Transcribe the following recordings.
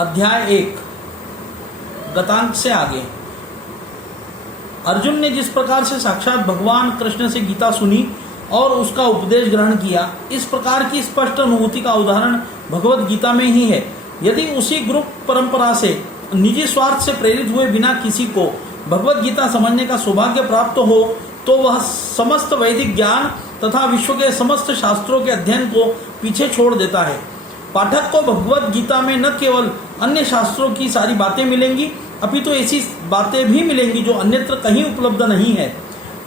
अध्याय 1 गतांक से आगे। अर्जुन ने जिस प्रकार से साक्षात भगवान कृष्ण से गीता सुनी और उसका उपदेश ग्रहण किया, इस प्रकार की स्पष्ट अनुभूति का उदाहरण भगवत गीता में ही है। यदि उसी गुरु परंपरा से निजी स्वार्थ से प्रेरित हुए बिना किसी को भगवत गीता समझने का सौभाग्य प्राप्त हो, तो वह समस्त वैदिक ज्ञान तथा विश्व के समस्त शास्त्रों के अध्ययन को पीछे छोड़ देता है। पाठक को भगवत गीता में न केवल अन्य शास्त्रों की सारी बातें मिलेंगी, अपितु ऐसी बातें भी मिलेंगी जो अन्यत्र कहीं उपलब्ध नहीं है।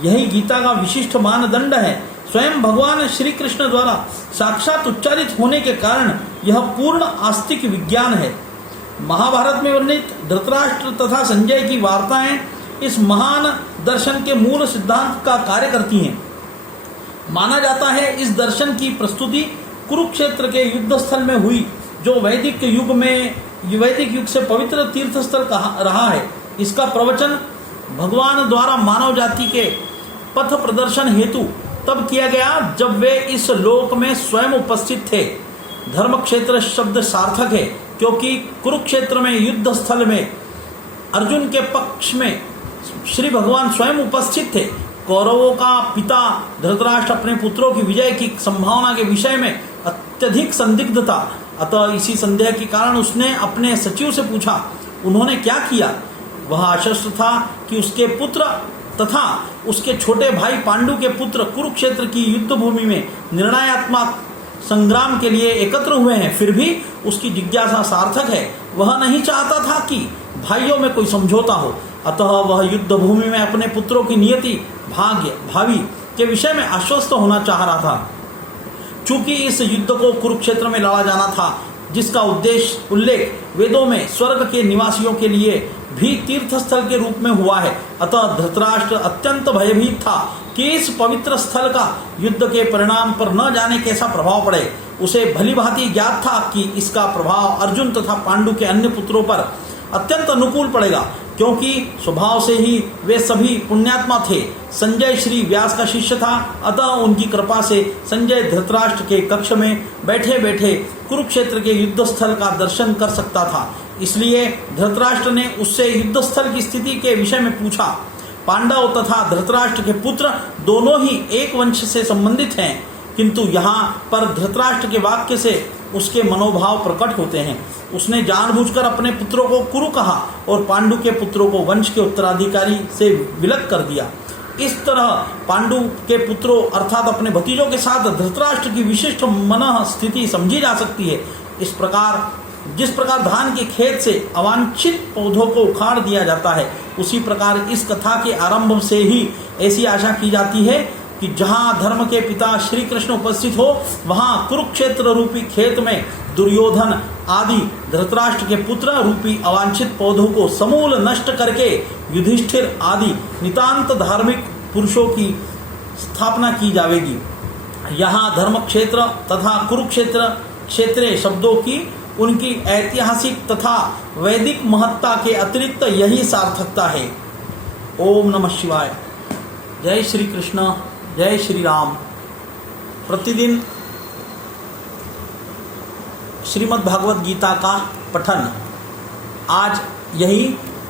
यही गीता का विशिष्ट मानदंड है। स्वयं भगवान श्री कृष्ण द्वारा साक्षात उच्चारित होने के कारण यह पूर्ण आस्तिक विज्ञान है। महाभारत में वर्णित धृतराष्ट्र तथा संजय की वार्ताएं इस महान दर्शन के मूल सिद्धांत का कार्य करती हैं। माना जाता है इस दर्शन की प्रस्तुति कुरुक्षेत्र के युद्ध स्थल में हुई, जो वैदिक युग से पवित्र तीर्थ स्थल रहा है। इसका प्रवचन भगवान द्वारा मानव जाति के पथ प्रदर्शन हेतु तब किया गया जब वे इस लोक में स्वयं उपस्थित थे। धर्म क्षेत्र शब्द सार्थक है, क्योंकि कुरुक्षेत्र में युद्ध स्थल में अर्जुन के पक्ष में श्री भगवान स्वयं उपस्थित थे। कौरवों का पिता धृतराष्ट्र अपने पुत्रों की विजय की संभावना के विषय में अत्यधिक संदिग्ध था। अतः इसी संदेह के कारण उसने अपने सचिव से पूछा, उन्होंने क्या किया? वह आश्वस्त था कि उसके पुत्र तथा उसके छोटे भाई पांडु के पुत्र कुरुक्षेत्र की युद्ध भूमि में निर्णयात्मक संग्राम के लिए एकत्र हुए हैं। फिर भी उसकी जिज्ञासा सार्थक है। वह नहीं चाहता था कि भाइयों में कोई समझौता हो, अतः वह युद्ध भूमि में अपने पुत्रों की नियति, भाग्य, भावी के विषय में आश्वस्त होना चाह रहा था। चूंकि इस युद्ध को कुरुक्षेत्र में लड़ा जाना था, जिसका उल्लेख वेदों में स्वर्ग के निवासियों के लिए भी तीर्थ स्थल के रूप में हुआ है, अतः धृतराष्ट्र अत्यंत भयभीत था कि इस पवित्र स्थल का युद्ध के परिणाम पर न जाने कैसा प्रभाव पड़े। उसे भली भांति ज्ञात था कि इसका प्रभाव अर्जुन तथा पांडु के अन्य पुत्रों पर अत्यंत अनुकूल पड़ेगा, क्योंकि स्वभाव से ही वे सभी पुण्यात्मा थे। संजय श्री व्यास का शिष्य था, अतः उनकी कृपा से संजय धृतराष्ट्र के कक्ष में बैठे बैठे कुरुक्षेत्र के युद्ध स्थल का दर्शन कर सकता था। इसलिए धृतराष्ट्र ने उससे युद्ध स्थल की स्थिति के विषय में पूछा। पांडव तथा धृतराष्ट्र के पुत्र दोनों ही एक वंश से संबंधित हैं, किंतु यहाँ पर धृतराष्ट्र के वाक्य से उसके मनोभाव प्रकट होते हैं। उसने जानबूझकर अपने पुत्रों को कुरु कहा और पांडु के पुत्रों को वंश के उत्तराधिकारी से विलग कर दिया। इस तरह पांडु के पुत्रों अर्थात अपने भतीजों के साथ धृतराष्ट्र की विशिष्ट मन स्थिति समझी जा सकती है। जिस प्रकार धान के खेत से अवांछित पौधों को उखाड़ दिया जाता है, उसी प्रकार इस कथा के आरंभ से ही ऐसी आशा की जाती है कि जहाँ धर्म के पिता श्री कृष्ण उपस्थित हो, वहाँ कुरुक्षेत्र रूपी खेत में दुर्योधन आदि धृतराष्ट्र के पुत्र रूपी अवांछित पौधों को समूल नष्ट करके युधिष्ठिर आदि नितांत धार्मिक पुरुषों की स्थापना की जाएगी। यहाँ धर्म क्षेत्र तथा कुरुक्षेत्र क्षेत्रे शब्दों की उनकी ऐतिहासिक तथा वैदिक महत्ता के अतिरिक्त यही सार्थकता है। ओम नमः शिवाय। जय श्री कृष्ण, जय श्री राम। प्रतिदिन श्रीमद् भागवत गीता का पठन। आज यही,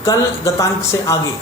कल गतांक से आगे।